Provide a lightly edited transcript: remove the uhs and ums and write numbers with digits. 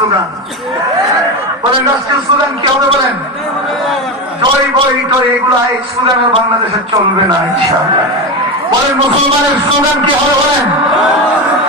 Slogan. বলেন রাষ্ট্রীয় slogan কি হবে? বলেন জয় বই টয়, এগুলো এই স্লোগান আর বাংলাদেশে চলবে না ইনশাআল্লাহ। বলেন মুসলমানের স্লোগান কি হবে? বলেন